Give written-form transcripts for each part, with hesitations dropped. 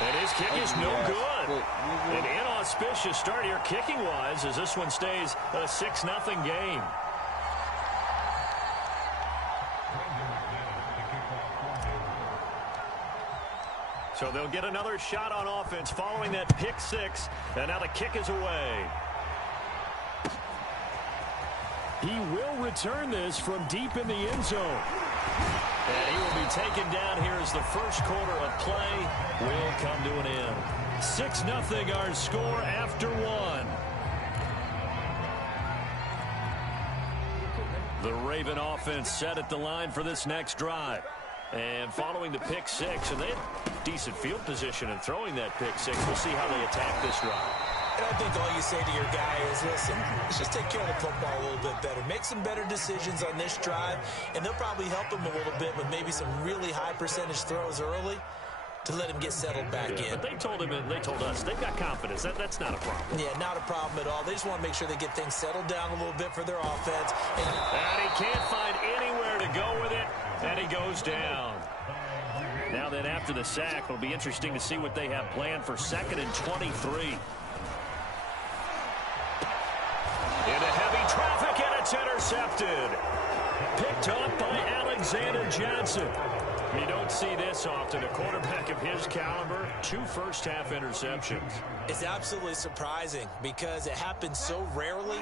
And his kick is no good. An inauspicious start here kicking-wise as this one stays a 6-0 game. So they'll get another shot on offense following that pick six. And now the kick is away. He will return this from deep in the end zone. And he will be taken down here as the first quarter of play will come to an end. 6-0 our score after one. The Raven offense set at the line for this next drive. And following the pick six, and they had decent field position in throwing that pick six. We'll see how they attack this drive. And I think all you say to your guy is, listen, let's just take care of the football a little bit better. Make some better decisions on this drive, and they'll probably help him a little bit with maybe some really high percentage throws early to let him get settled back in. But they told him, and they told us, they've got confidence. That's not a problem. Yeah, not a problem at all. They just want to make sure they get things settled down a little bit for their offense. And he can't find anywhere to go with it, and he goes down. Now then, after the sack, it'll be interesting to see what they have planned for 2nd and 23. Into heavy traffic, and it's intercepted. Picked up by Alexander Johnson. You don't see this often. A quarterback of his caliber, 2 first-half interceptions. It's absolutely surprising because it happens so rarely.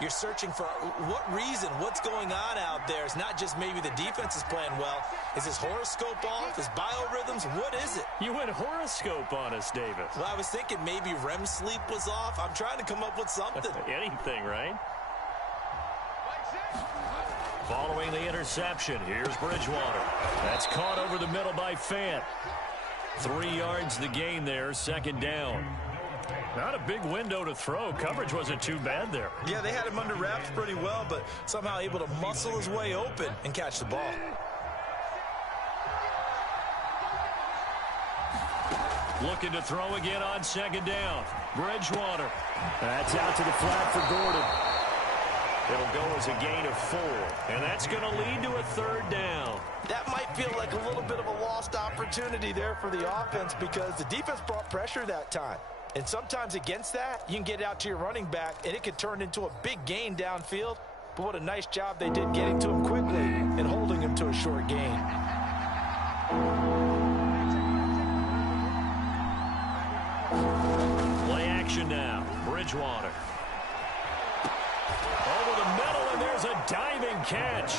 You're searching for what reason, what's going on out there. It's not just maybe the defense is playing well. Is his horoscope off? His biorhythms? What is it? You went horoscope on us, Davis. Well, I was thinking maybe REM sleep was off. I'm trying to come up with something. Anything, right? Following the interception, here's Bridgewater. That's caught over the middle by Fant. 3 yards the gain there, 2nd down. Not a big window to throw. Coverage wasn't too bad there. Yeah, they had him under wraps pretty well, but somehow able to muscle his way open and catch the ball. Looking to throw again on 2nd down. Bridgewater. That's out to the flat for Gordon. It'll go as a gain of 4, and that's going to lead to a 3rd down. That might feel like a little bit of a lost opportunity there for the offense because the defense brought pressure that time. And sometimes against that, you can get out to your running back, and it could turn into a big gain downfield. But what a nice job they did getting to him quickly and holding him to a short gain. Play action now. Bridgewater. Over the middle, and there's a diving catch.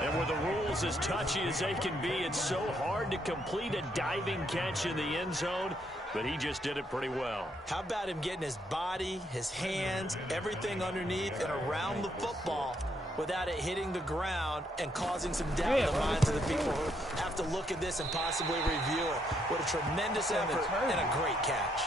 And with the rules as touchy as they can be, it's so hard to complete a diving catch in the end zone, but he just did it pretty well. How about him getting his body, his hands, everything underneath and around the football without it hitting the ground and causing some doubt in the minds of the people who have to look at this and possibly review it. What a tremendous effort and a great catch.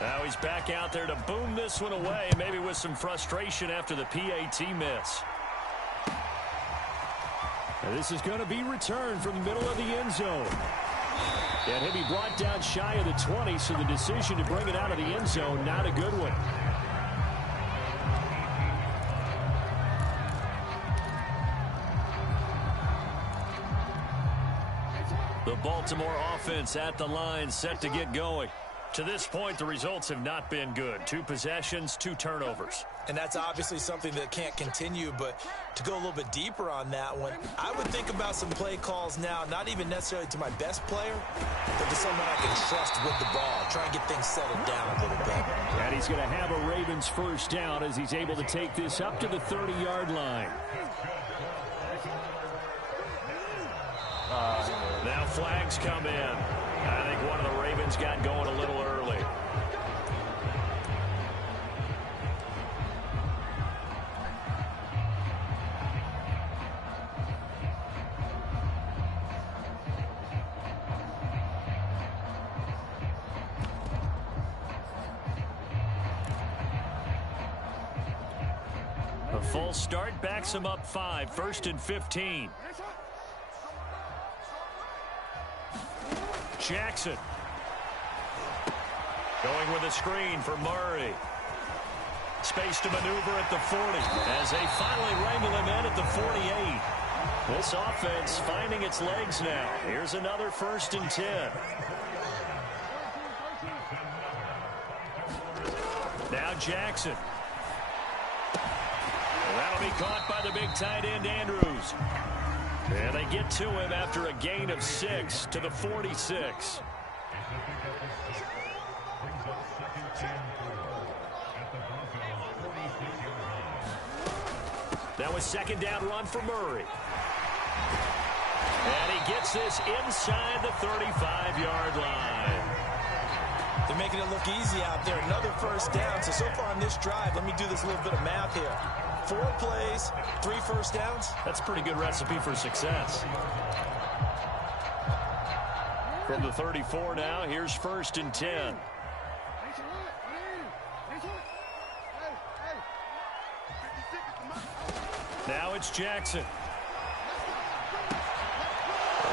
Now he's back out there to boom this one away, maybe with some frustration after the PAT miss. Now this is going to be returned from the middle of the end zone. And he'll be brought down shy of the 20, so the decision to bring it out of the end zone, not a good one. The Baltimore offense at the line, set to get going. To this point, the results have not been good. 2 possessions, 2 turnovers. And that's obviously something that can't continue, but to go a little bit deeper on that one, I would think about some play calls now, not even necessarily to my best player, but to someone I can trust with the ball, try and get things settled down a little bit. And he's going to have a Ravens first down as he's able to take this up to the 30-yard line. Now flags come in. I think one of the Ravens got going a little early. A full start backs him up 5, 1st and 15. Jackson. Going with a screen for Murray. Space to maneuver at the 40 as they finally wrangle him in at the 48. This offense finding its legs now. Here's another 1st and 10. Now Jackson. And that'll be caught by the big tight end, Andrews. And they get to him after a gain of 6 to the 46. That was 2nd down run for Murray. And he gets this inside the 35-yard line. They're making it look easy out there. Another 1st down. So far on this drive, let me do this little bit of math here. 4 plays, 3 1st downs. That's a pretty good recipe for success. From the 34 now, here's 1st and 10. Now it's Jackson.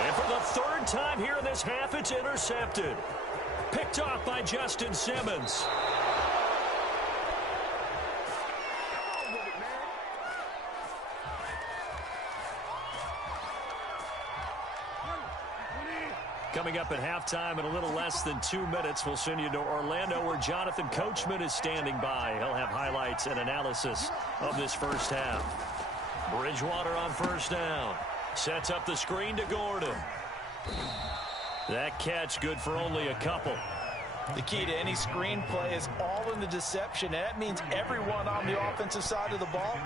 And for the 3rd time here in this half, it's intercepted. Picked off by Justin Simmons. Coming up at halftime in a little less than 2 minutes, we'll send you to Orlando where Jonathan Coachman is standing by. He'll have highlights and analysis of this 1st half. Bridgewater on 1st down. Sets up the screen to Gordon. That catch good for only a couple. The key to any screenplay is all in the deception, and that means everyone on the offensive side of the ball.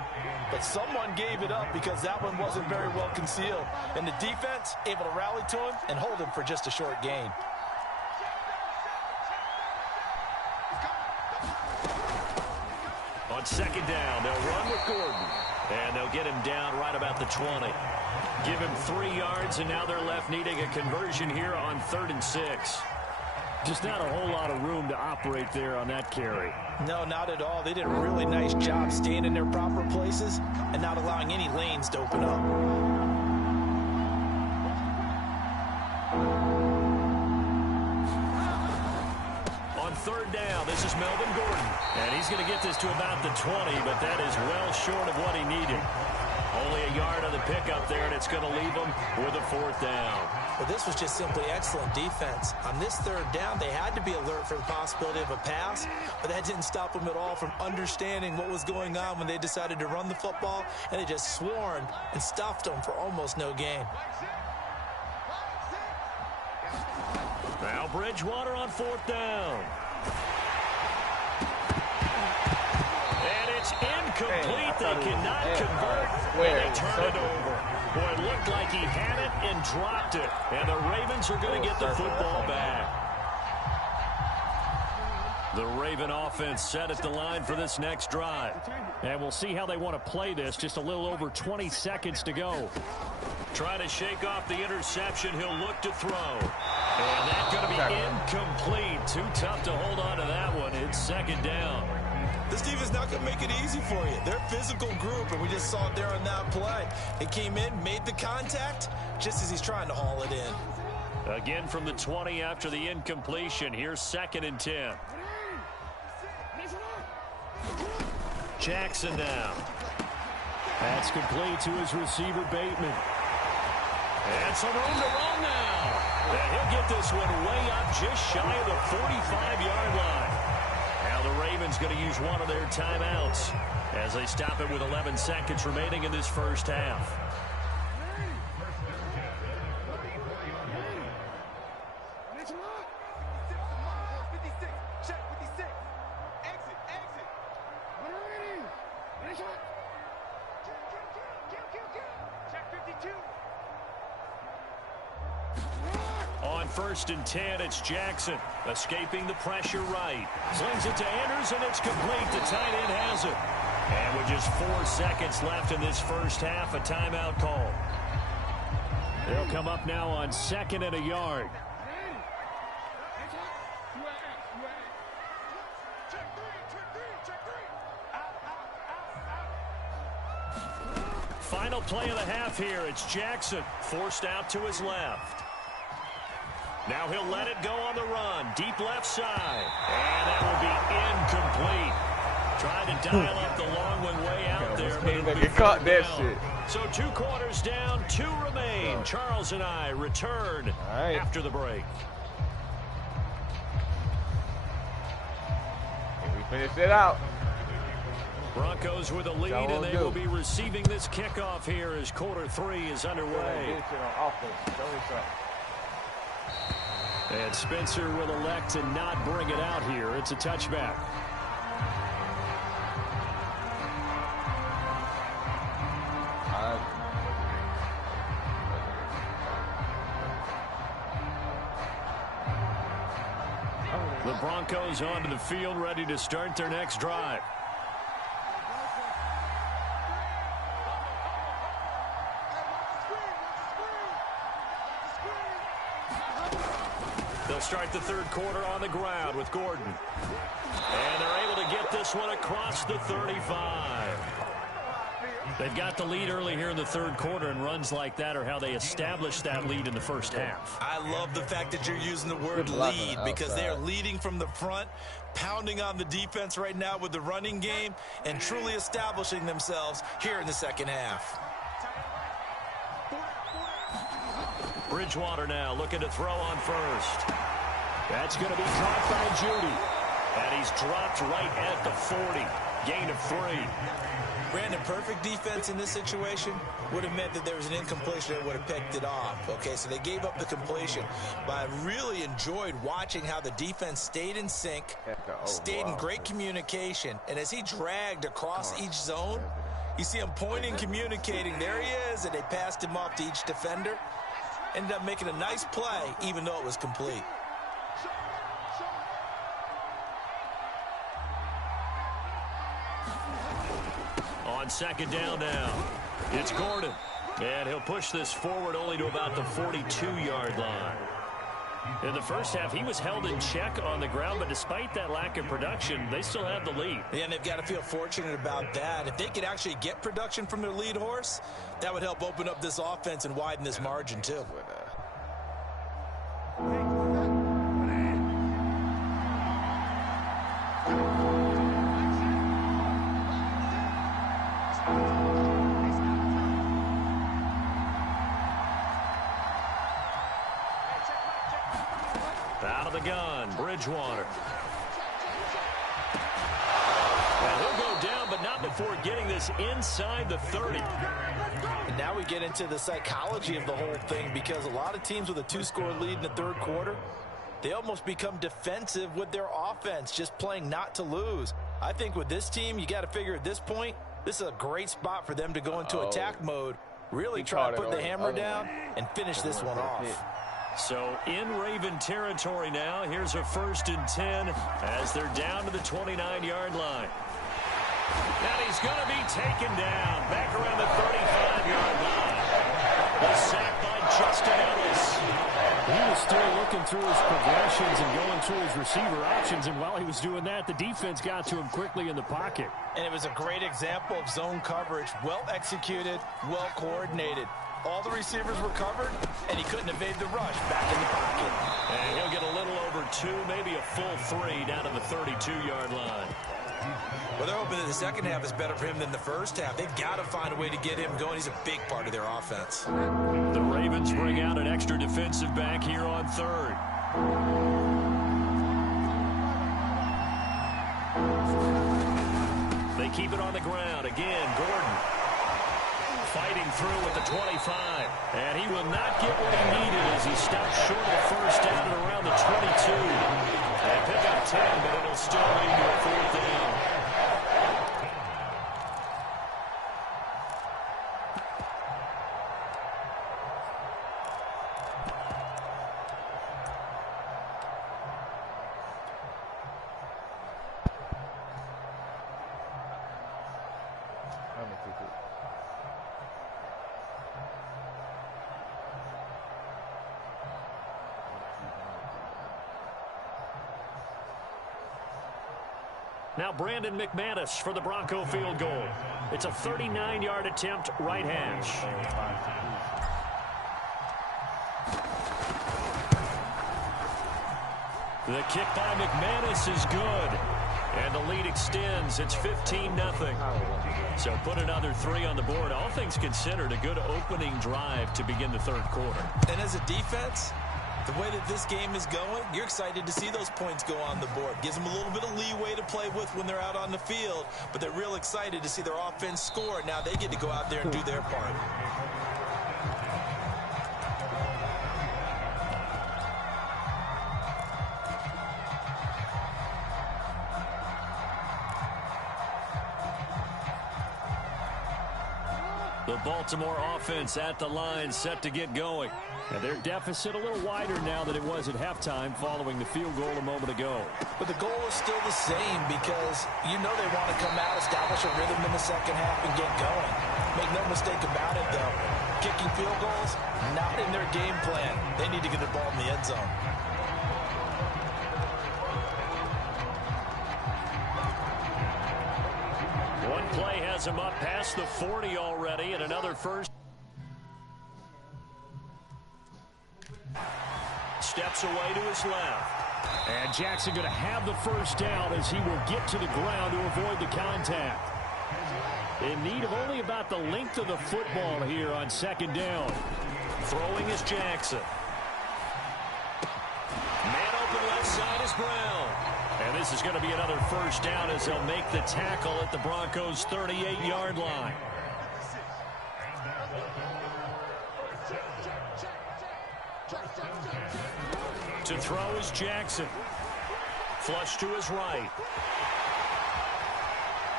But someone gave it up because that one wasn't very well concealed. And the defense able to rally to him and hold him for just a short gain. On 2nd down, they'll run with Gordon. And they'll get him down right about the 20. Give him 3 yards, and now they're left needing a conversion here on 3rd and 6. Just not a whole lot of room to operate there on that carry. No, not at all. They did a really nice job staying in their proper places and not allowing any lanes to open up. On 3rd down, this is Melvin Gordon. And he's going to get this to about the 20, but that is well short of what he needed. Only a yard on the pickup there, and it's going to leave him with a 4th down. Well, this was just simply excellent defense. On this 3rd down, they had to be alert for the possibility of a pass, but that didn't stop them at all from understanding what was going on when they decided to run the football, and they just swarmed and stuffed them for almost no gain. Now Bridgewater on 4th down. Incomplete. They cannot convert. And they turn it over. Boy, it looked like he had it and dropped it. And the Ravens are going to get the football back. The Raven offense set at the line for this next drive. And we'll see how they want to play this. Just a little over 20 seconds to go. Trying to shake off the interception. He'll look to throw. And that's going to be incomplete. Too tough to hold on to that one. It's 2nd down. This defense not going to make it easy for you. They're a physical group, and we just saw it there on that play. He came in, made the contact, just as he's trying to haul it in. Again from the 20 after the incompletion. Here's 2nd and 10. Jackson now. That's complete to his receiver, Bateman. And some room to run now. And he'll get this one way up just shy of the 45-yard line. Now the Ravens going to use one of their timeouts as they stop it with 11 seconds remaining in this 1st half. On 1st and 10, it's Jackson escaping the pressure right. Slings it to Andrews, and it's complete. The tight end has it. And with just 4 seconds left in this 1st half, a timeout call. They'll come up now on 2nd and a yard. Final play of the half here. It's Jackson forced out to his left. Now he'll let it go on the run. Deep left side. And that will be incomplete. Trying to dial up the long one way out there. Caught that shit. So 2 quarters down, 2 remain. Charles and I return after the break. We finish it out. Broncos with a lead, and they will be receiving this kickoff here as quarter 3 is underway. And Spencer will elect to not bring it out here. It's a touchback. The Broncos onto the field, ready to start their next drive. They'll start the 3rd quarter on the ground with Gordon. And they're able to get this one across the 35. They've got the lead early here in the 3rd quarter, and runs like that are how they establish that lead in the first half. I love the fact that you're using the word lead because they are leading from the front, pounding on the defense right now with the running game, and truly establishing themselves here in the second half. Bridgewater now looking to throw on first. That's going to be dropped by Judy. And he's dropped right at the 40. Gain of 3. Brandon, perfect defense in this situation would have meant that there was an incompletion that would have picked it off. Okay, so they gave up the completion. But I really enjoyed watching how the defense stayed in sync, stayed in great communication. And as he dragged across each zone, you see him pointing, communicating. There he is, and they passed him off to each defender. Ended up making a nice play, even though it was complete. On 2nd down now, it's Gordon. And he'll push this forward only to about the 42-yard line. In the first half, he was held in check on the ground, but despite that lack of production, they still have the lead. Yeah, and they've got to feel fortunate about that. If they could actually get production from their lead horse, that would help open up this offense and widen this margin, too. Out of the gun, Bridgewater. And he'll go down, but not before getting this inside the 30. And now we get into the psychology of the whole thing, because a lot of teams with a 2-score lead in the 3rd quarter, they almost become defensive with their offense, just playing not to lose. I think with this team, you got to figure at this point, this is a great spot for them to go into attack mode, really try to put the hammer down and finish this one off. So in Raven territory now, here's a 1st and 10 as they're down to the 29-yard line. And he's going to be taken down back around the 35-yard line. The sack by Justin Ellis. He was still looking through his progressions and going through his receiver options, and while he was doing that, the defense got to him quickly in the pocket. And it was a great example of zone coverage, well executed, well coordinated. All the receivers were covered, and he couldn't evade the rush back in the pocket. And he'll get a little over 2, maybe a full 3 down to the 32-yard line. Well, they're hoping that the second half is better for him than the first half. They've got to find a way to get him going. He's a big part of their offense. The Ravens bring out an extra defensive back here on 3rd. They keep it on the ground. Again, Gordon fighting through with the 25. And he will not get what he needed as he stopped short of the first down at around the 22. They pick up 10, but it'll still lead to a 4th down. Now Brandon McManus for the Bronco field goal. It's a 39-yard attempt, right hash. The kick by McManus is good. And the lead extends. It's 15-0. So put another 3 on the board. All things considered, a good opening drive to begin the third quarter. And as a defense, the way that this game is going, you're excited to see those points go on the board. Gives them a little bit of leeway to play with when they're out on the field, but they're real excited to see their offense score. Now they get to go out there and do their part. The Baltimore offense at the line, set to get going. And their deficit a little wider now than it was at halftime following the field goal a moment ago. But the goal is still the same because you know they want to come out, establish a rhythm in the second half, and get going. Make no mistake about it, though. Kicking field goals, not in their game plan. They need to get the ball in the end zone. One play has him up past the 40 already, and another first. Steps away to his left. And Jackson going to have the first down as he will get to the ground to avoid the contact. In need of only about the length of the football here on second down. Throwing is Jackson. Man open left side is Brown. And this is going to be another first down as they'll make the tackle at the Broncos' 38-yard line. To throw is Jackson. Flush to his right.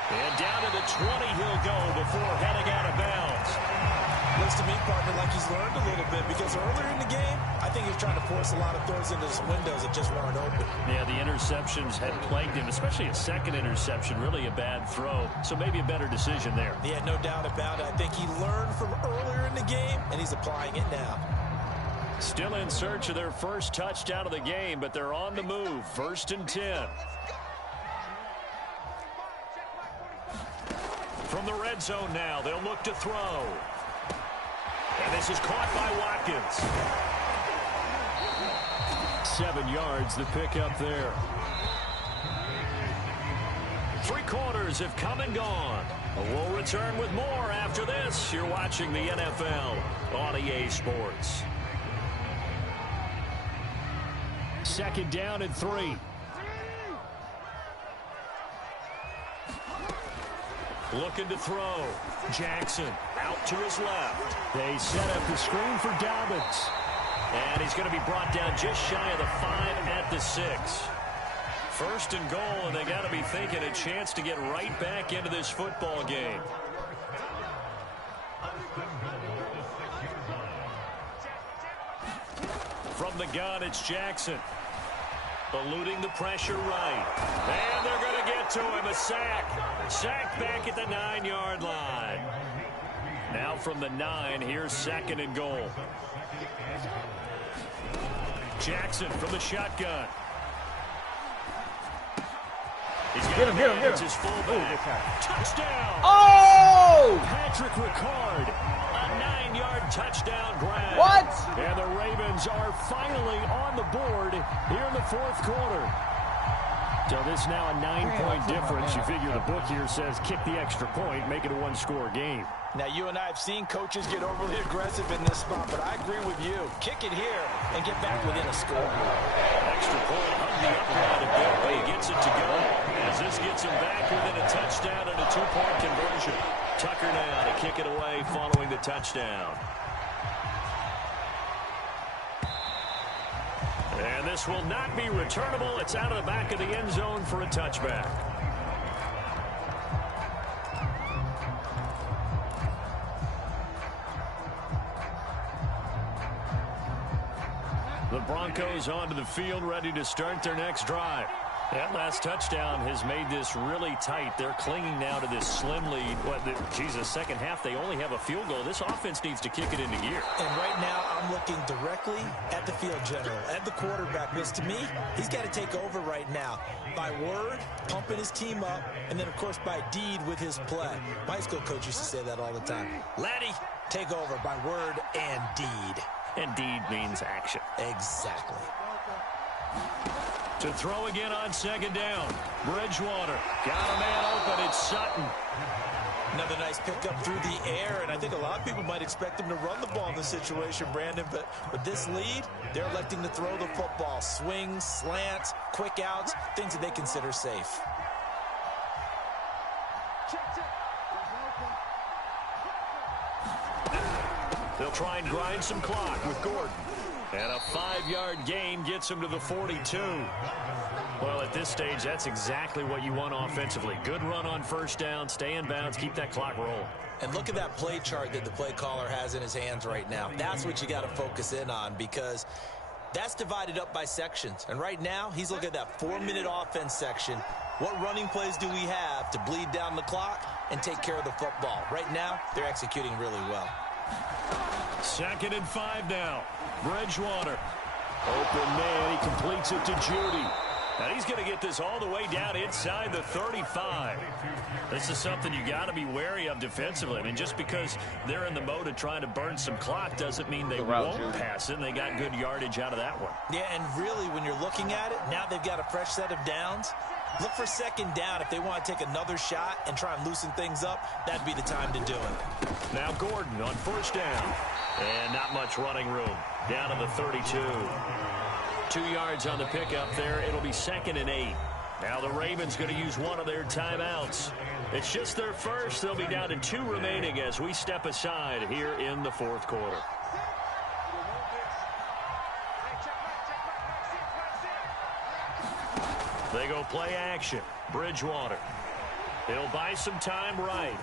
And down to the 20 he'll go before heading out of bounds. Looks to me, partner, like he's learned a little bit because earlier in the game, I think he was trying to force a lot of throws into his windows that just weren't open. Yeah, the interceptions had plagued him, especially a second interception, really a bad throw. So maybe a better decision there. Yeah, no doubt about it. I think he learned from earlier in the game, and he's applying it now. Still in search of their first touchdown of the game, but they're on the move. 1st and 10. From the red zone now, they'll look to throw. And this is caught by Watkins. 7 yards, the pickup there. 3 quarters have come and gone. We'll return with more after this. You're watching the NFL on EA Sports. 2nd down and 3. Looking to throw. Jackson out to his left. They set up the screen for Dobbins. And he's going to be brought down just shy of the 5 at the 6. 1st and goal, and they got to be thinking a chance to get right back into this football game. From the gun, it's Jackson. Eluding the pressure right. And they're going to get to him. A sack. Sacked back at the 9-yard line. Now from the 9, here's 2nd and goal. Jackson from the shotgun. He's got him. It's his fullback. Touchdown. Oh! Patrick Ricard. A 9-yard touchdown grab. What? And the Ravens are finally on the board here in the 4th quarter. So this now a 9-point difference. You figure the book here says kick the extra point, make it a 1-score game. Now, you and I have seen coaches get overly aggressive in this spot, but I agree with you. Kick it here and get back within a score. Extra point on the upright a bit, but he gets it to go. As this gets him back within a touchdown and a 2-point conversion. Tucker now to kick it away following the touchdown. And this will not be returnable. It's out of the back of the end zone for a touchback. The Broncos onto the field, ready to start their next drive. That last touchdown has made this really tight. They're clinging now to this slim lead. Second half, they only have a field goal. This offense needs to kick it into gear. And right now, I'm looking directly at the field general, at the quarterback. Because to me, he's got to take over right now. By word, pumping his team up, and then, of course, by deed with his play. My high school coach used to say that all the time. Laddie, take over by word and deed. And deed means action. Exactly. To To throw again on second down. Bridgewater got a man open. It's Sutton. Another nice pickup through the air, and I think a lot of people might expect him to run the ball in this situation, Brandon, but with this lead, they're electing to throw the football. Swings, slants, quick outs, things that they consider safe. They'll try and grind some clock with Gordon. And a 5-yard gain gets him to the 42. Well, at this stage, that's exactly what you want offensively. Good run on first down, stay in bounds, keep that clock rolling. And look at that play chart that the play caller has in his hands right now. That's what you got to focus in on, because that's divided up by sections. And right now, he's looking at that 4-minute offense section. What running plays do we have to bleed down the clock and take care of the football? Right now, they're executing really well. 2nd and 5 now. Bridgewater. Open man. He completes it to Judy. And he's going to get this all the way down inside the 35. This is something you got to be wary of defensively. I mean, just because they're in the mode of trying to burn some clock doesn't mean they won't pass it. And they got good yardage out of that one. Yeah, and really, when you're looking at it, now they've got a fresh set of downs. Look for second down. If they want to take another shot and try and loosen things up, that'd be the time to do it. Now Gordon on first down. And not much running room. Down to the 32. 2 yards on the pickup there. It'll be 2nd and 8. Now the Ravens going to use one of their timeouts. It's just their first. They'll be down to 2 remaining as we step aside here in the 4th quarter. They go play action. Bridgewater. He'll buy some time right.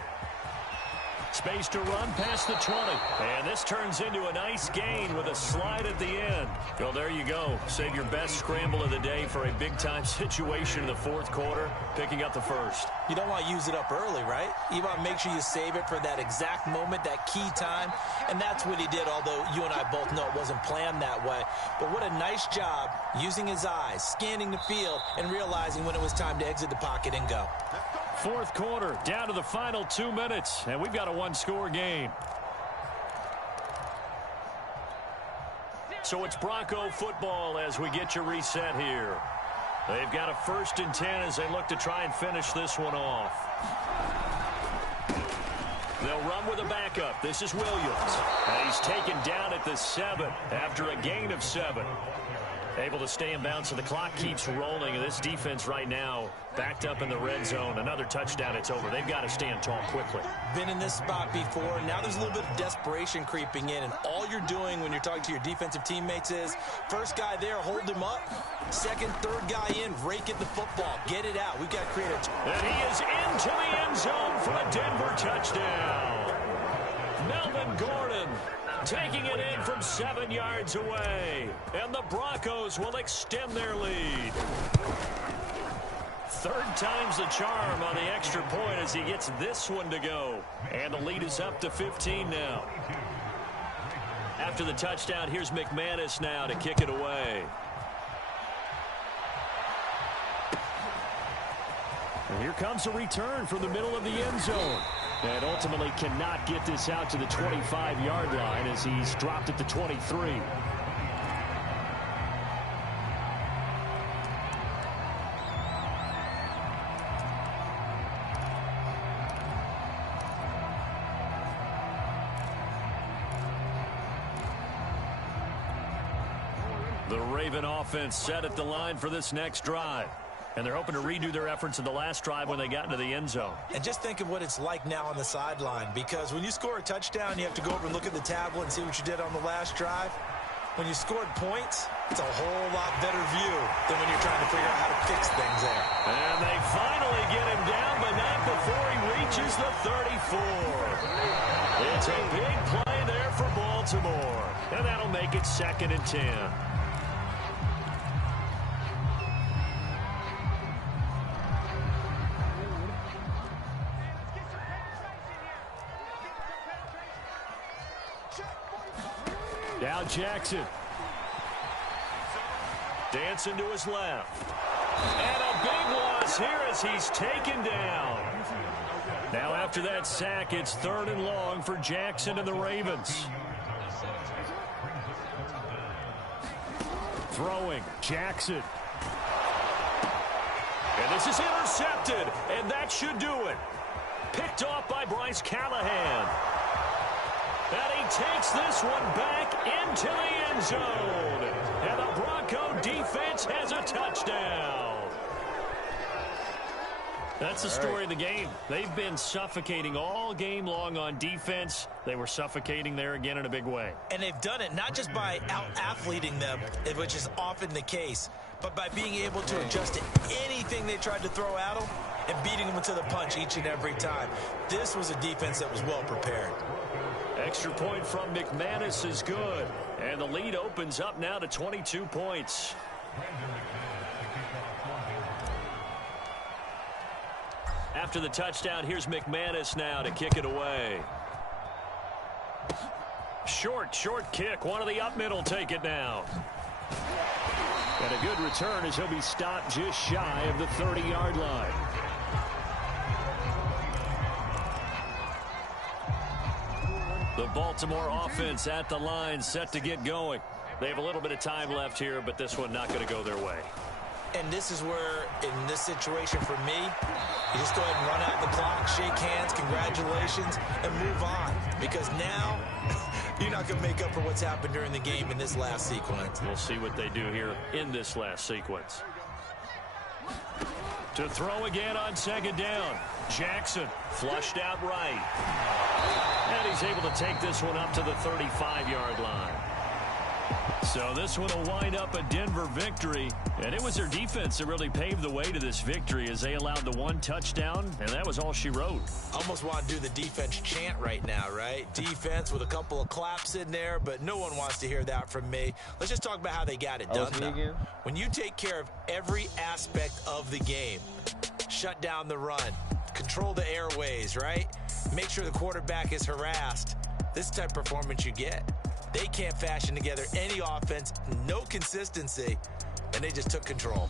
Space to run past the 20. And this turns into a nice gain with a slide at the end. Well, there you go. Save your best scramble of the day for a big-time situation in the 4th quarter, picking up the first. You don't want to use it up early, right? You want to make sure you save it for that exact moment, that key time. And that's what he did, although you and I both know it wasn't planned that way. But what a nice job using his eyes, scanning the field, and realizing when it was time to exit the pocket and go. 4th quarter, down to the final 2 minutes, and we've got a 1-score game. So it's Bronco football as we get you reset here. They've got a 1st and 10 as they look to try and finish this one off. They'll run with a backup. This is Williams. And he's taken down at the 7 after a gain of 7. Able to stay in bounds, so the clock keeps rolling. And this defense right now backed up in the red zone. Another touchdown, it's over. They've got to stand tall quickly. Been in this spot before. Now there's a little bit of desperation creeping in. And all you're doing when you're talking to your defensive teammates is, first guy there, hold him up. Second, third guy in, rake at the football. Get it out. We've got to create a... And he is into the end zone for a Denver touchdown. Melvin Gordon taking it in from 7 yards away. And the Broncos will extend their lead. 3rd time's the charm on the extra point as he gets this one to go. And the lead is up to 15 now. After the touchdown, here's McManus now to kick it away. And here comes a return from the middle of the end zone. And ultimately cannot get this out to the 25-yard line as he's dropped at the 23. The Raven offense set at the line for this next drive. And they're hoping to redo their efforts in the last drive when they got into the end zone. And just think of what it's like now on the sideline, because when you score a touchdown, you have to go over and look at the tablet and see what you did on the last drive. When you scored points, it's a whole lot better view than when you're trying to figure out how to fix things there. And they finally get him down, but not before he reaches the 34. It's a big play there for Baltimore. And that'll make it 2nd and 10. Now Jackson. Dancing to his left. And a big loss here as he's taken down. Now after that sack, it's 3rd and long for Jackson and the Ravens. Throwing, Jackson. This is intercepted, and that should do it. Picked off by Bryce Callahan. And he takes this one back into the end zone. And the Bronco defense has a touchdown. That's the story of the game. They've been suffocating all game long on defense. They were suffocating there again in a big way. And they've done it not just by out-athleting them, which is often the case, but by being able to adjust to anything they tried to throw at them and beating them to the punch each and every time. This was a defense that was well prepared. Extra point from McManus is good. And the lead opens up now to 22 points. After the touchdown, here's McManus now to kick it away. Short kick. One of the up middle take it now. And a good return as he'll be stopped just shy of the 30-yard line. The Baltimore offense at the line, set to get going. They have a little bit of time left here, but this one not going to go their way. And this is where, in this situation for me, you just go ahead and run out the clock, shake hands, congratulations, and move on. Because now, you're not going to make up for what's happened during the game in this last sequence. We'll see what they do here in this last sequence. To throw again on second down. Jackson flushed out right. And he's able to take this one up to the 35-yard line. So this one will wind up a Denver victory. And it was their defense that really paved the way to this victory as they allowed the one touchdown, and that was all she wrote. Almost want to do the defense chant right now, right? Defense with a couple of claps in there, but no one wants to hear that from me. Let's just talk about how they got it done, though. When you take care of every aspect of the game, shut down the run, control the airways, right? Make sure the quarterback is harassed. This type of performance you get. They can't fashion together any offense, no consistency, and they just took control.